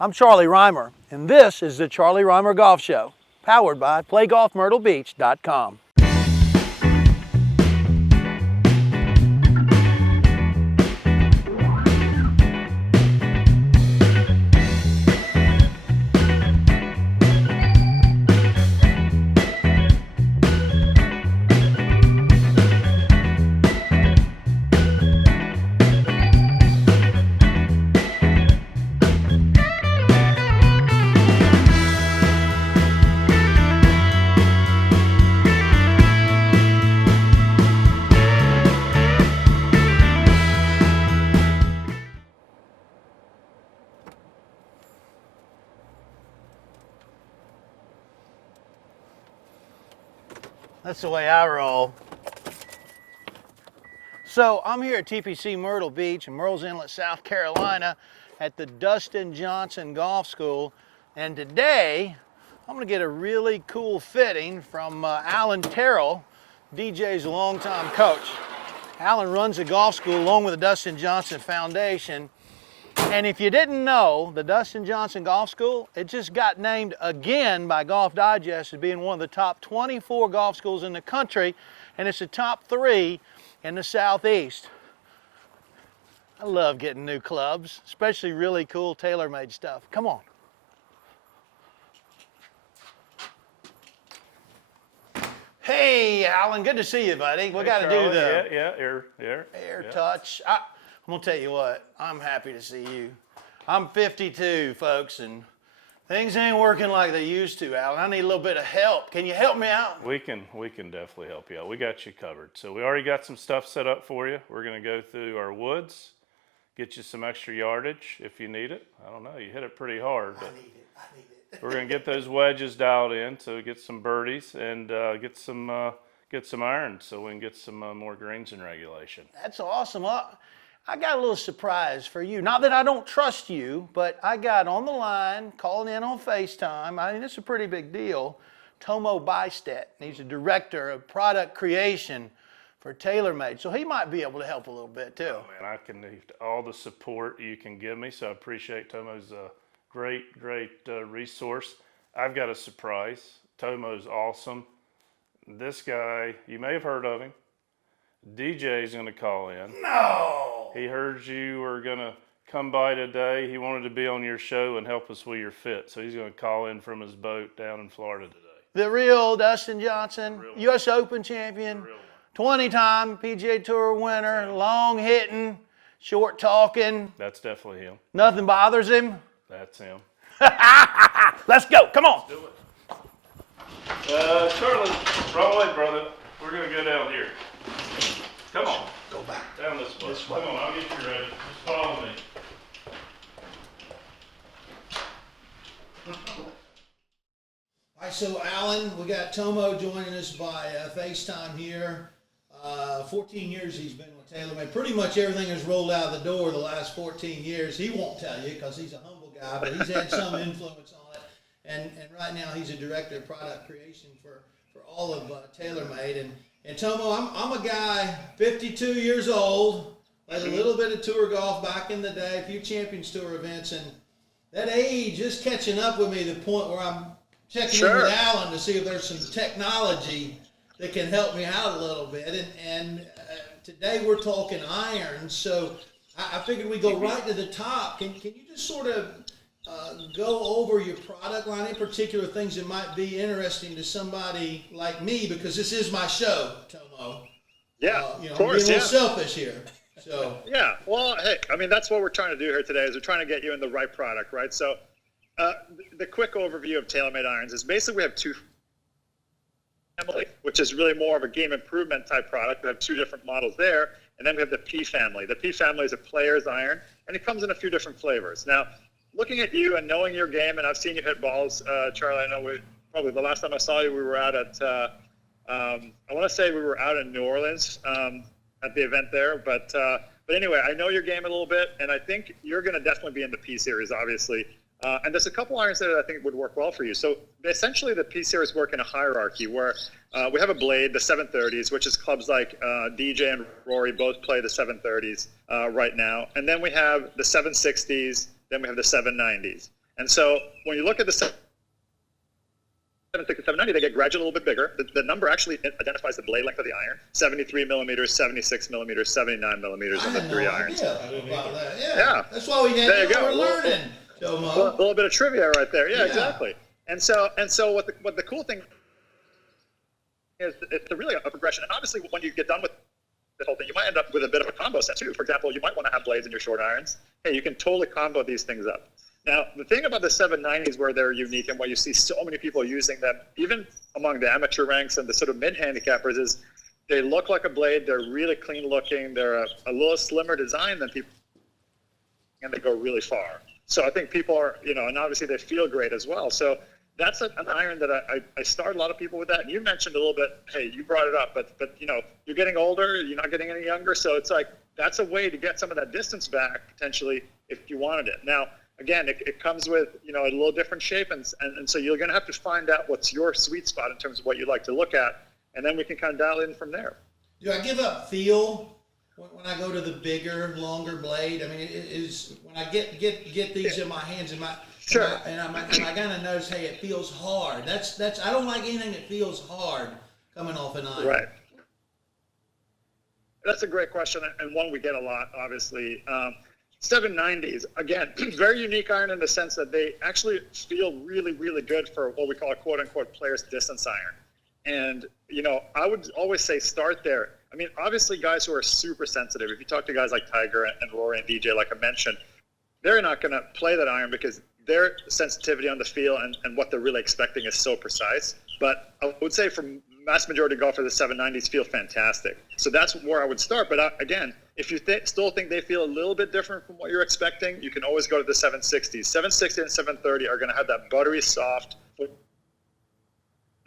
I'm Charlie Rymer, and this is the Charlie Rymer Golf Show, powered by PlayGolfMyrtleBeach.com. That's the way I roll. So I'm here at TPC Myrtle Beach in Myrtle's Inlet, South Carolina at the Dustin Johnson Golf School. And today I'm gonna get a really cool fitting from Alan Terrell, DJ's longtime coach. Alan runs the golf school along with the Dustin Johnson Foundation. And if you didn't know, the Dustin Johnson Golf School, it just got named again by Golf Digest as being one of the top 24 golf schools in the country, and it's the top 3 in the Southeast. I love getting new clubs, especially really cool TaylorMade stuff. Come on. Hey, Alan, good to see you, buddy. We got to do the air touch. I'm gonna tell you what, I'm happy to see you. I'm 52, folks, and things ain't working like they used to, Alan. I need a little bit of help. Can you help me out? We can definitely help you out. We got you covered. So we already got some stuff set up for you. We're gonna go through our woods, get you some extra yardage if you need it. I don't know, you hit it pretty hard. But I need it. we're gonna get those wedges dialed in, so get some birdies and get some irons, so we can get some more greens in regulation. That's awesome. I got a little surprise for you. Not that I don't trust you, but I got on the line, calling in on FaceTime. I mean, it's a pretty big deal. Tomo Bystedt. He's a director of product creation for TaylorMade. So he might be able to help a little bit too. Oh, man, I can need all the support you can give me, so I appreciate Tomo's a great resource. I've got a surprise. Tomo's awesome. This guy, you may have heard of him. DJ's going to call in. No! He heard you were going to come by today. He wanted to be on your show and help us with your fit. So he's going to call in from his boat down in Florida today. The real Dustin Johnson, U.S. Open champion, 20-time PGA Tour winner, long hitting, short talking. That's definitely him. Nothing bothers him. That's him. Let's go. Come on. Let's do it. Charlie, wrong way, brother. We're going to go down here. Come on. Go back. Down this way. This way. Come on, I'll get you ready. Just follow me. All right, so Alan, we got Tomo joining us by FaceTime here. 14 years he's been with TaylorMade. Pretty much everything has rolled out the door the last 14 years. He won't tell you because he's a humble guy, but he's had some influence on it. And right now he's a director of product creation for all of TaylorMade. And Tomo, I'm a guy, 52 years old, played a little bit of tour golf back in the day, a few Champions Tour events, and that age is catching up with me to the point where I'm checking in with Alan to see if there's some technology that can help me out a little bit. And today we're talking irons, so I figured we'd go right to the top. Can you just sort of go over your product line, in particular things that might be interesting to somebody like me, because this is my show, Tomo. Yeah, of course. I'm being a little selfish here. So yeah, well, hey, I mean, that's what we're trying to do here today is we're trying to get you in the right product, right? So the quick overview of TaylorMade irons is basically we have two family, which is really more of a game improvement type product. We have two different models there, and then we have the P family. The P family is a player's iron, and it comes in a few different flavors. Now, looking at you and knowing your game, and I've seen you hit balls, Charlie. I know probably the last time I saw you, we were out at I want to say we were out in New Orleans at the event there, but anyway, I know your game a little bit, and I think you're going to definitely be in the P series, obviously. And there's a couple irons there that I think would work well for you. So essentially, the P series work in a hierarchy where we have a blade, the 730s, which is clubs like DJ and Rory both play the 730s right now, and then we have the 760s, then we have the 790s. And so when you look at the 760, 790, they get gradually a little bit bigger. The number actually identifies the blade length of the iron: 73 millimeters, 76 millimeters, 79 millimeters on the 3 irons. About that. Yeah. Yeah. That's why we had. There you go. We're learning. A little bit of trivia right there. Yeah, Yeah. exactly. And so what the cool thing is, it's really a progression. And obviously, when you get done with this whole thing, you might end up with a bit of a combo set too. For example, you might want to have blades in your short irons. Hey, you can totally combo these things up. Now, the thing about the 790s where they're unique and why you see so many people using them, even among the amateur ranks and the sort of mid-handicappers, is they look like a blade. They're really clean looking. They're a little slimmer design than people, and they go really far. So I think people are, and obviously they feel great as well. So that's an iron that I start a lot of people with that. And you mentioned a little bit, hey, you brought it up, but you're getting older, you're not getting any younger. So it's like, that's a way to get some of that distance back potentially if you wanted it. Now, again, it comes with, a little different shape. And so you're going to have to find out what's your sweet spot in terms of what you like to look at. And then we can kind of dial in from there. Do I give up feel when I go to the bigger, longer blade? I mean, it is when I get these in my hands Sure. and I kind of notice, hey, it feels hard. That's I don't like anything that feels hard coming off an iron. Right. That's a great question, and one we get a lot, obviously. 790s, again, very unique iron in the sense that they actually feel really, really good for what we call a quote-unquote player's distance iron. And, I would always say start there. I mean, obviously, guys who are super sensitive, if you talk to guys like Tiger and Rory and DJ, like I mentioned, they're not going to play that iron because their sensitivity on the feel and what they're really expecting is so precise. But I would say for mass majority golfers, the 790s feel fantastic. So that's where I would start. But again, if you still think they feel a little bit different from what you're expecting, you can always go to the 760s. 760 and 730 are going to have that buttery soft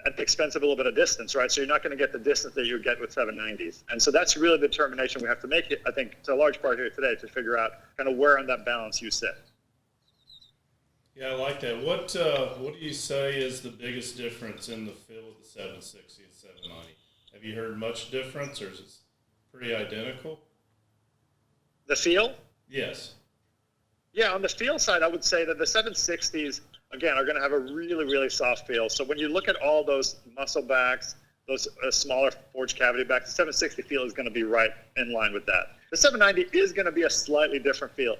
at the expense of a little bit of distance, right? So you're not going to get the distance that you would get with 790s. And so that's really the determination we have to make, I think, to a large part here today, to figure out kind of where on that balance you sit. Yeah, I like that. What do you say is the biggest difference in the feel of the 760 and 790? Have you heard much difference, or is it pretty identical? The feel? Yes. Yeah, on the feel side, I would say that the 760s, again, are going to have a really, really soft feel. So when you look at all those muscle backs, those smaller forged cavity backs, the 760 feel is going to be right in line with that. The 790 is going to be a slightly different feel.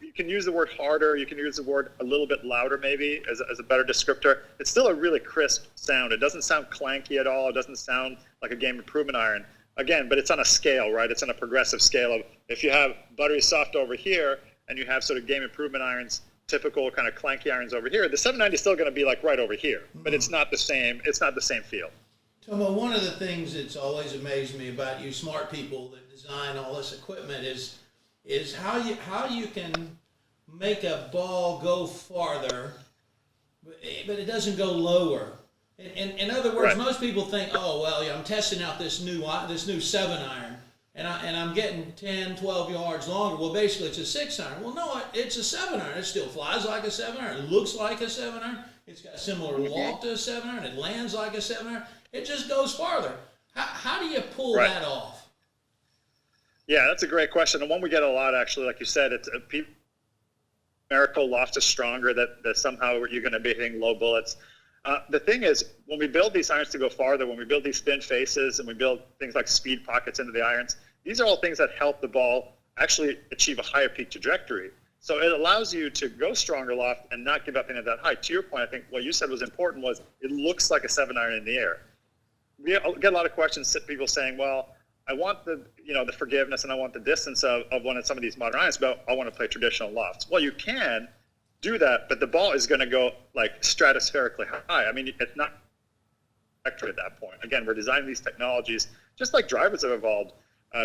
You can use the word harder. You can use the word a little bit louder, maybe, as a better descriptor. It's still a really crisp sound. It doesn't sound clanky at all. It doesn't sound like a game improvement iron. Again, but it's on a scale, right? It's on a progressive scale of, if you have buttery soft over here and you have sort of game improvement irons, typical kind of clanky irons over here, the 790 is still going to be like right over here, but it's not the same. It's not the same feel. Tomo, one of the things that's always amazed me about you smart people that design all this equipment is how you can make a ball go farther, but it doesn't go lower. In other words, Right. most people think, oh well, yeah, I'm testing out this new 7-iron, and I'm getting 10, 12 yards longer. Well, basically it's a 6-iron. Well, no, it's a 7-iron. It still flies like a 7-iron. It looks like a 7-iron. It's got similar loft to a 7-iron. It lands like a 7-iron. It just goes farther. How do you pull Right. that off? Yeah, that's a great question, and one we get a lot, actually. Like you said, it's Myrtle loft is stronger, that somehow you're going to be hitting low bullets. The thing is, when we build these irons to go farther, when we build these thin faces and we build things like speed pockets into the irons, these are all things that help the ball actually achieve a higher peak trajectory. So it allows you to go stronger loft and not give up any of that height. To your point, I think what you said was important, was it looks like a 7-iron in the air. We get a lot of questions, people saying, well, I want the forgiveness and I want the distance of one of some of these modern irons, but I want to play traditional lofts. Well, you can do that, but the ball is going to go like stratospherically high. I mean, it's not at that point. Again, we're designing these technologies just like drivers have evolved,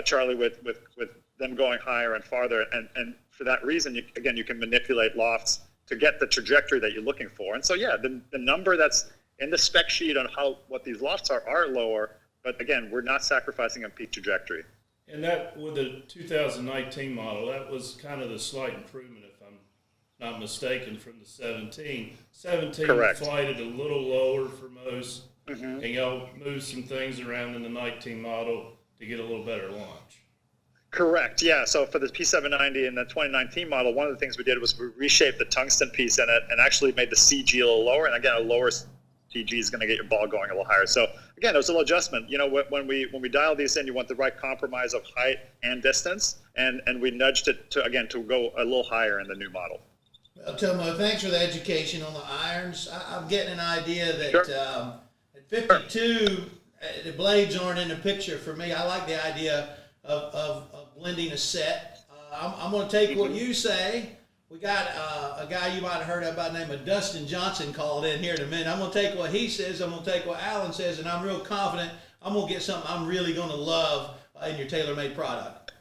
Charlie, with them going higher and farther. And for that reason, you can manipulate lofts to get the trajectory that you're looking for. And so, yeah, the number that's in the spec sheet on what these lofts are lower. But again, we're not sacrificing on peak trajectory. And that, with the 2019 model, that was kind of the slight improvement, if I'm not mistaken, from the 17. 17 Correct. flighted a little lower for most, Mm-hmm. and y'all moved some things around in the 19 model to get a little better launch. Correct. Yeah. So for the P790 and the 2019 model, one of the things we did was we reshaped the tungsten piece in it and actually made the CG a little lower. And again, a lower CG is going to get your ball going a little higher. So again, it was a little adjustment. You know, when we dial these in, you want the right compromise of height and distance, and we nudged it to go a little higher in the new model. Well, Tomo, thanks for the education on the irons. I'm getting an idea that Sure. at 52, the blades aren't in the picture for me. I like the idea of blending a set. I'm going to take what you say. We got a guy you might have heard of by the name of Dustin Johnson called in here in a minute. I'm going to take what he says. I'm going to take what Alan says, and I'm real confident I'm going to get something I'm really going to love in your TaylorMade product.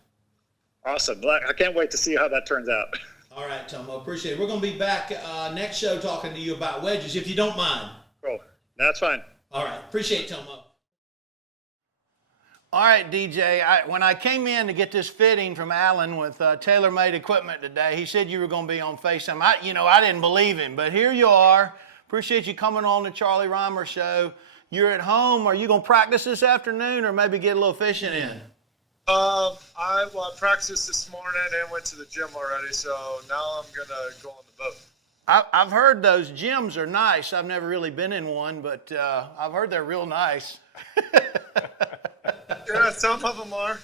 Awesome. Well, I can't wait to see how that turns out. All right, Tomo, appreciate it. We're going to be back next show talking to you about wedges, if you don't mind. Cool. That's fine. All right, appreciate it, Tomo. All right, DJ, when I came in to get this fitting from Alan with TaylorMade equipment today, he said you were going to be on FaceTime. I didn't believe him, but here you are. Appreciate you coming on the Charlie Rymer show. You're at home. Are you going to practice this afternoon or maybe get a little fishing in? I practiced this morning and went to the gym already, so now I'm going to go on the boat. I've heard those gyms are nice. I've never really been in one, but I've heard they're real nice. Yeah, some of them are.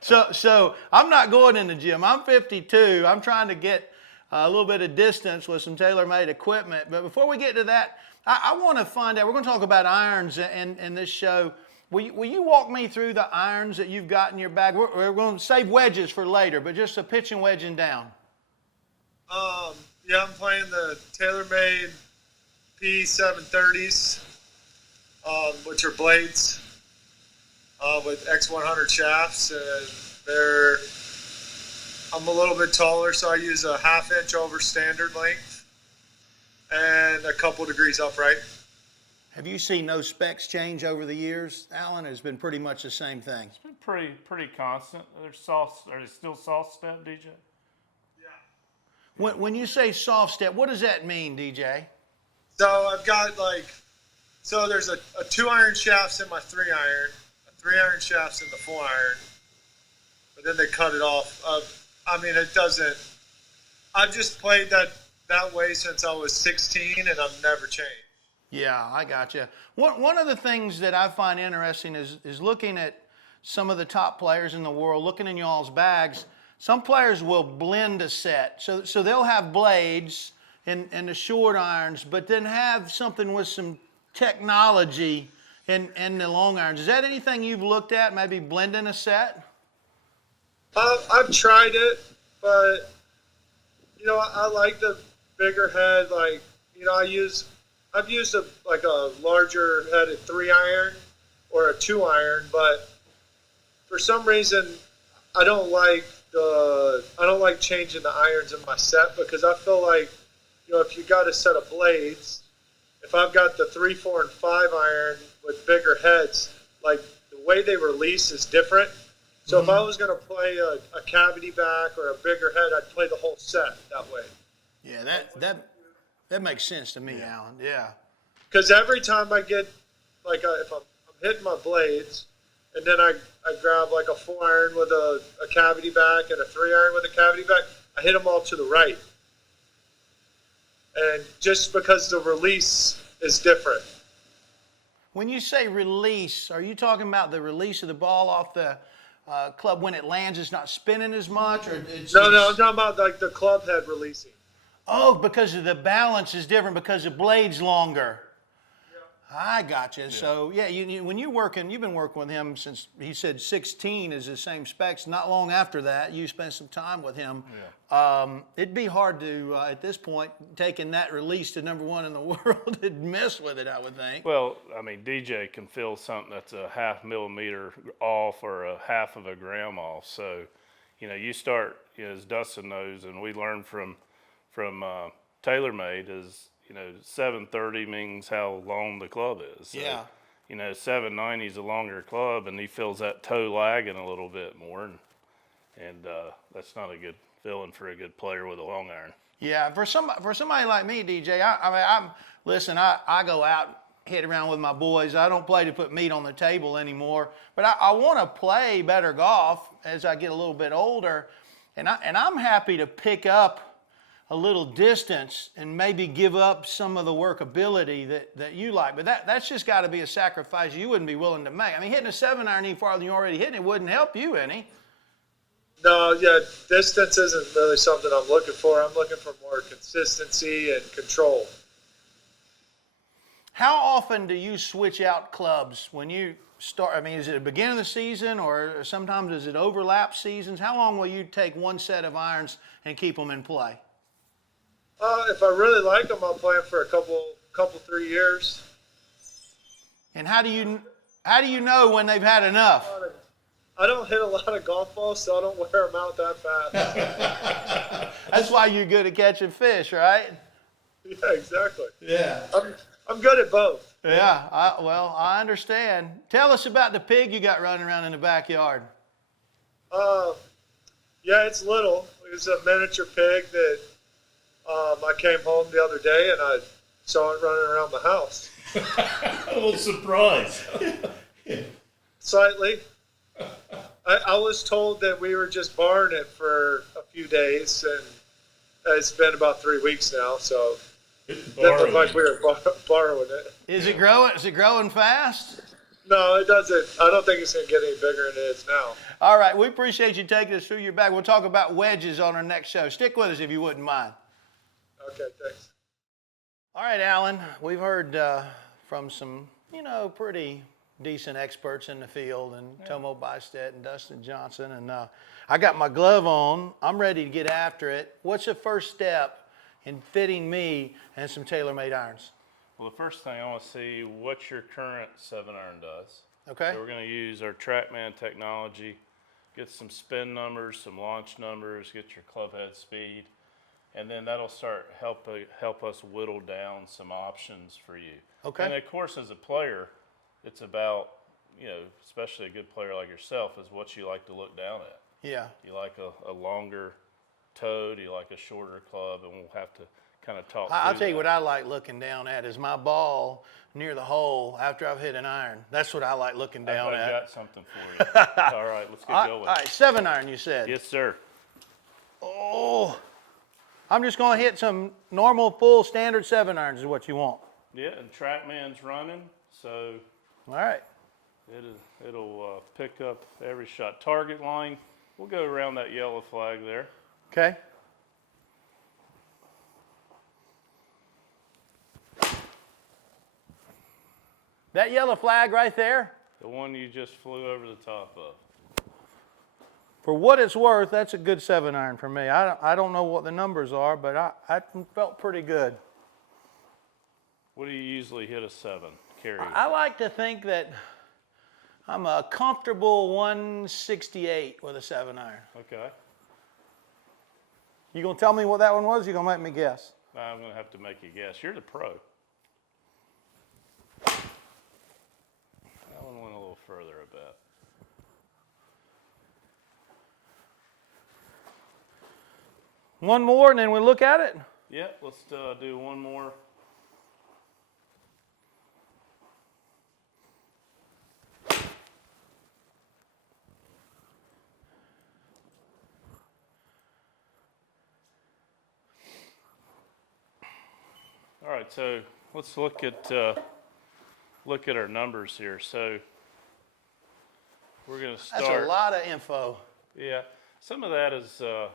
So I'm not going in the gym. I'm 52. I'm trying to get a little bit of distance with some TaylorMade equipment. But before we get to that, I want to find out, we're going to talk about irons in this show. Will you walk me through the irons that you've got in your bag? We're going to save wedges for later, but just a pitch and wedging down. Yeah, I'm playing the TaylorMade P730s, which are blades with X100 shafts, and I'm a little bit taller, so I use a 1/2 inch over standard length and a couple degrees upright. Have you seen those specs change over the years, Alan? It's been pretty much the same thing. It's been pretty constant. Are they still soft step, DJ? Yeah. When you say soft step, what does that mean, DJ? So I've got there's a 2-iron shafts in my 3-iron, a 3-iron shafts in the 4-iron, but then they cut it off. I've just played that way since I was 16, and I've never changed. Yeah, I got you. One of the things that I find interesting is looking at some of the top players in the world, looking in y'all's bags. Some players will blend a set. So they'll have blades and the short irons, but then have something with some technology in the long irons. Is that anything you've looked at, maybe blending a set? I've tried it, but, I like the bigger head. I've used a larger headed 3-iron or a 2-iron, but for some reason I don't like changing the irons in my set, because I feel like, if you got a set of blades, if I've got the 3, 4, and 5-iron with bigger heads, the way they release is different. So if I was going to play a cavity back or a bigger head, I'd play the whole set that way. Yeah, that makes sense to me, Alan. Yeah. Because every time I get, if I'm hitting my blades, and then I grab a 4-iron with a cavity back and a 3-iron with a cavity back, I hit them all to the right. And just because the release is different. When you say release, are you talking about the release of the ball off the club when it lands? It's not spinning as much, or No, I'm talking about the club head releasing. Oh, because of the balance is different because the blade's longer. Yeah. I got you. Yeah. So when you've been working with him since he said 16 is the same specs. Not long after that, you spent some time with him. Yeah. It'd be hard to at this point, taking that release to #1 in the world, and mess with it, I would think. Well, DJ can feel something that's a 0.5 millimeter off or a 1/2 of a gram off. So, you start, as Dustin knows, and we learned from TaylorMade is, 730 means how long the club is. So, yeah. 790 is a longer club, and he feels that toe lagging a little bit more, and that's not a good feeling for a good player with a long iron. Yeah, for somebody like me, DJ, I go out hit around with my boys. I don't play to put meat on the table anymore, but I want to play better golf as I get a little bit older, and I'm happy to pick up a little distance and maybe give up some of the workability that you like. But that's just got to be a sacrifice you wouldn't be willing to make. I mean, hitting a 7-iron any farther than you're already hitting it wouldn't help you any. No, yeah, distance isn't really something I'm looking for. I'm looking for more consistency and control. How often do you switch out clubs when you start? I mean, is it the beginning of the season, or sometimes is it overlap seasons? How long will you take one set of irons and keep them in play? If I really like them, I'll play them for a couple 3 years. And how do you know when they've had enough? I don't hit a lot of golf balls, so I don't wear them out that fast. That's why you're good at catching fish, right? Yeah, exactly. Yeah. I'm good at both. Yeah, I understand. Tell us about the pig you got running around in the backyard. Yeah, it's little. It's a miniature pig that I came home the other day and I saw it running around the house. A little surprise. Slightly. I was told that we were just borrowing it for a few days, and it's been about 3 weeks now, so it didn't look like we were borrowing it. Is it growing? Is it growing fast? No, it doesn't. I don't think it's going to get any bigger than it is now. All right, we appreciate you taking us through your bag. We'll talk about wedges on our next show. Stick with us if you wouldn't mind. Okay, thanks. All right, Alan, we've heard from some, pretty decent experts in the field, and Tomo, Bystedt, and Dustin Johnson, and I got my glove on. I'm ready to get after it. What's the first step in fitting me and some TaylorMade irons? Well, the first thing I want to see what your current 7-iron does. Okay. So we're going to use our TrackMan technology, get some spin numbers, some launch numbers, get your club head speed, and then that'll start help us whittle down some options for you. Okay. And of course, as a player, it's about, especially a good player like yourself, is what you like to look down at. Yeah. Do you like a longer toe? Do you like a shorter club? And we'll have to kind of talk I'll through tell you that. what I like looking down at is my ball near the hole after I've hit an iron. That's what I like looking down I've at. got something for you. All right, let's get going. All right, 7-iron you said. Yes, sir. Oh, I'm just going to hit some normal, full, standard 7-irons is what you want. Yeah, and TrackMan's running, so All right. it'll pick up every shot. Target line, we'll go around that yellow flag there. Okay. That yellow flag right there, The one you just flew over the top of. for what it's worth, that's a good 7-iron for me. I don't know what the numbers are, but I felt pretty good. What do you usually hit a 7 carry? I like to think that I'm a comfortable 168 with a 7-iron. Okay. You gonna tell me what that one was? Or you gonna make me guess? I'm going to have to make you guess. You're the pro. That one went a little further, I bet. One more and then we'll look at it. Yeah, let's do one more. All right, so let's look at our numbers here. So we're going to start. That's a lot of info. Yeah, some of that is a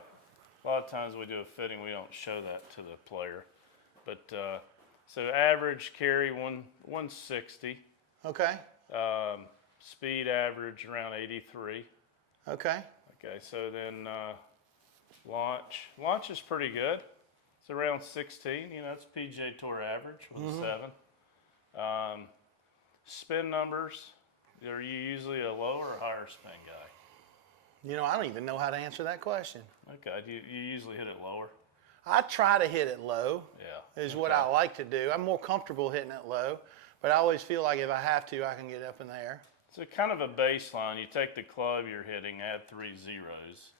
lot of times we do a fitting, we don't show that to the player. But so average carry 160, Okay. speed average around 83. Okay. Okay, so then launch is pretty good. It's around 16. It's PGA Tour average with a 7. Spin numbers. Are you usually a low or higher spin guy? I don't even know how to answer that question. Okay, do you usually hit it lower? I try to hit it low. Yeah. Is what I like to do. I'm more comfortable hitting it low, but I always feel like if I have to, I can get up in the air. So kind of a baseline. You take the club you're hitting, add 3 zeros,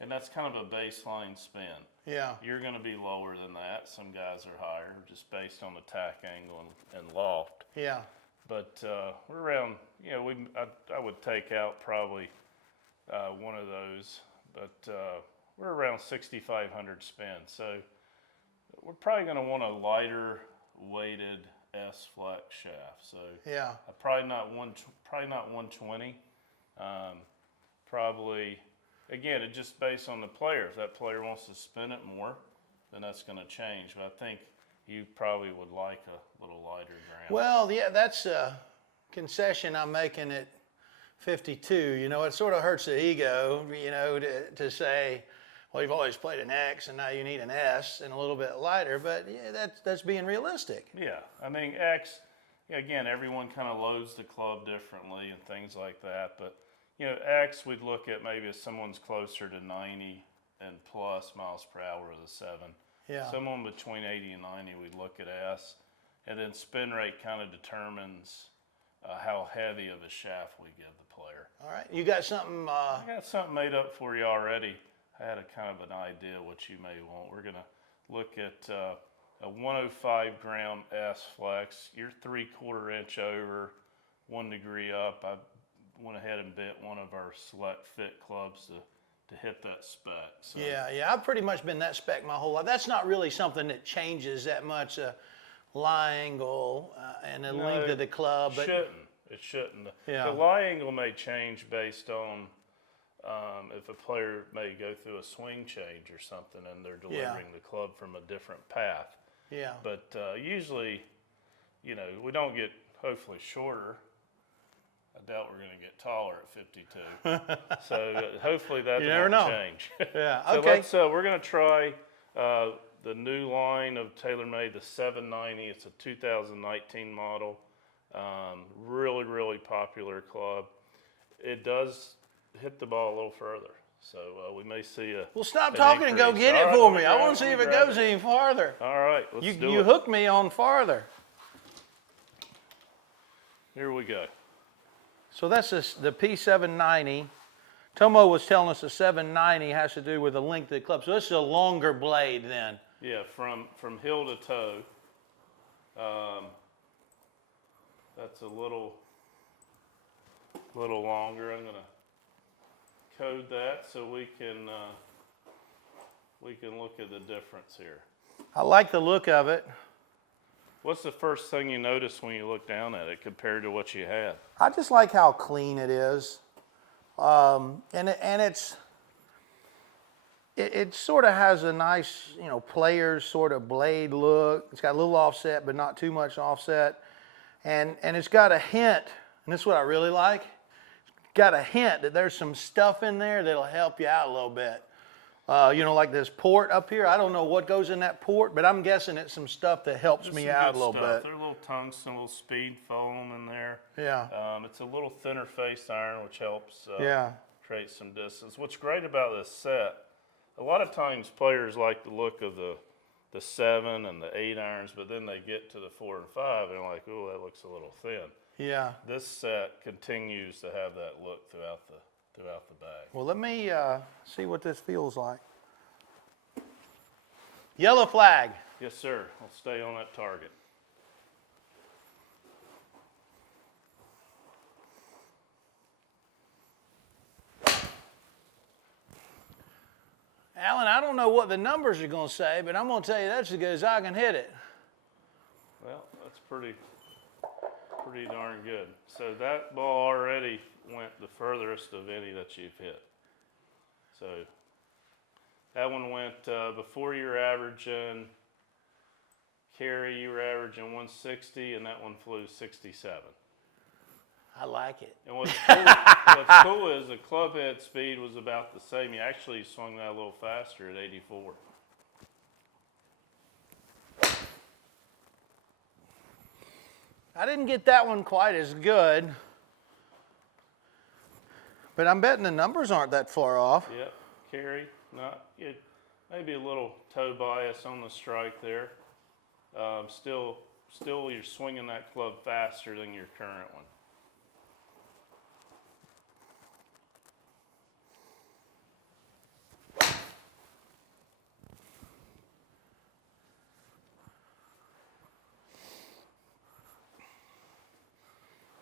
and that's kind of a baseline spin. Yeah. You're going to be lower than that. Some guys are higher, just based on the tack angle and loft. Yeah. But we're around, I would take out probably one of those, but we're around 6,500 spin. So we're probably going to want a lighter weighted S flex shaft. So Yeah. probably not 120. Probably, again, it just based on the player. If that player wants to spin it more, then that's going to change. But I think you probably would like a little lighter ground. Well, yeah, that's a concession I'm making at 52. You know, it sort of hurts the ego, you know, to say, well, you've always played an X and now you need an S and a little bit lighter. But yeah, that's being realistic. Yeah, I mean, X, again, everyone kind of loads the club differently and things like that. But, X, we'd look at maybe if someone's closer to 90 and plus miles per hour with a 7. Yeah. Someone between 80 and 90, we'd look at S. And then spin rate kind of determines how heavy of a shaft we give the player. All right. You got something? I got something made up for you already. I had a kind of an idea what you may want. We're going to look at a 105 gram S flex. You're 3/4 inch over, 1 degree up. I went ahead and bent one of our select fit clubs to hit that spec. So, Yeah. I've pretty much been that spec my whole life. That's not really something that changes that much. Lie angle and the length of the club. But it shouldn't. Yeah. The lie angle may change based on if a player may go through a swing change or something and they're delivering the club from a different path. Yeah. But usually, we don't get hopefully shorter. I doubt we're going to get taller at 52. So hopefully that won't change. Yeah. So Okay. we're going to try the new line of TaylorMade, the 790. It's a 2019 model. Really, really popular club. It does hit the ball a little further. So we may see a. Well, stop talking and go increase. get All it right, for let me. I grab want to see if it grab goes any farther. All right, let's do it. You hooked me on farther. Here we go. So that's the P790. Tomo was telling us the 790 has to do with the length of the club. So this is a longer blade then. Yeah, from heel to toe. That's a little longer. I'm gonna code that so we can look at the difference here. I like the look of it. What's the first thing you notice when you look down at it compared to what you had? I just like how clean it is. It sort of has a nice, player's sort of blade look. It's got a little offset, but not too much offset. And it's got a hint, and this is what I really like. It's got a hint that there's some stuff in there that'll help you out a little bit. Like this port up here. I don't know what goes in that port, but I'm guessing it's some stuff that helps Just me some out a good little stuff. bit. There's a little tungsten, a little speed foam in there. Yeah. It's a little thinner faced iron, which helps Yeah. create some distance. What's great about this set, a lot of times players like the look of the 7 and the 8 irons, but then they get to the 4 and 5 and they're like, oh, that looks a little thin. Yeah. This set continues to have that look throughout the bag. Well, let me see what this feels like. Yellow flag. Yes, sir. I'll stay on that target. Alan, I don't know what the numbers are going to say, but I'm going to tell you that's as good as I can hit it. Well, that's pretty darn good. So that ball already went the furthest of any that you've hit. So that one went before you were averaging carry, you were averaging 160, and that one flew 67. I like it. And what's cool is the club head speed was about the same. You actually swung that a little faster at 84. I didn't get that one quite as good, but I'm betting the numbers aren't that far off. Yep, carry, maybe a little toe bias on the strike there. Still you're swinging that club faster than your current one.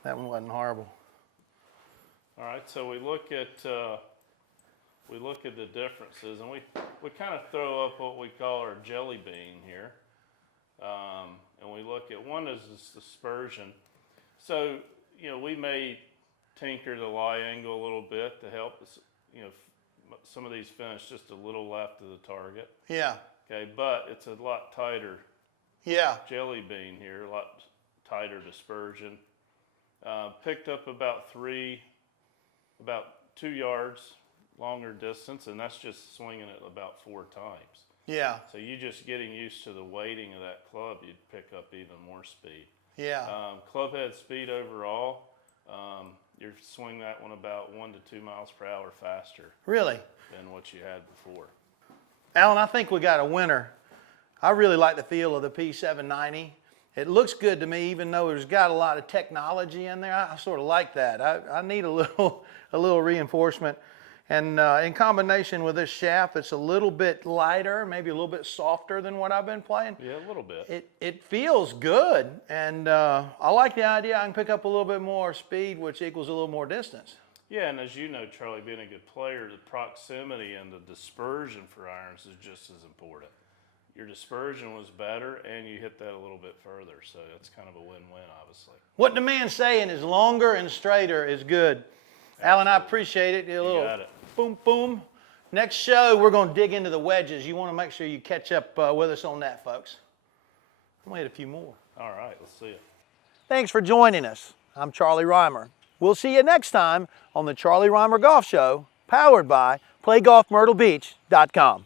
That one wasn't horrible. All right, so we look at the differences, and we kind of throw up what we call our jelly bean here, and we look at one is this dispersion. So we may tinker the lie angle a little bit to help us. Some of these finish just a little left of the target. Yeah. Okay, but it's a lot tighter. Yeah. Jelly bean here, a lot tighter dispersion. Picked up about 2 yards longer distance, and that's just swinging it about 4 times. Yeah. So you just getting used to the weighting of that club, you'd pick up even more speed. Yeah. Club head speed overall, you're swinging that one about 1 to 2 miles per hour faster Really? than what you had before. Alan, I think we got a winner. I really like the feel of the P790. It looks good to me, even though it's got a lot of technology in there. I sort of like that. I need a little reinforcement. And in combination with this shaft, it's a little bit lighter, maybe a little bit softer than what I've been playing. Yeah, a little bit. It feels good, and I like the idea I can pick up a little bit more speed, which equals a little more distance. Yeah, and as you know, Charlie, being a good player, the proximity and the dispersion for irons is just as important. Your dispersion was better, and you hit that a little bit further, so it's kind of a win-win, obviously. What the man's saying is longer and straighter is good. Absolutely. Alan, I appreciate it. A little got it. Boom, boom. Next show, we're going to dig into the wedges. You want to make sure you catch up with us on that, folks. I'm going to hit a few more. All right, let's see it. Thanks for joining us. I'm Charlie Rymer. We'll see you next time on the Charlie Rymer Golf Show, powered by PlayGolfMyrtleBeach.com.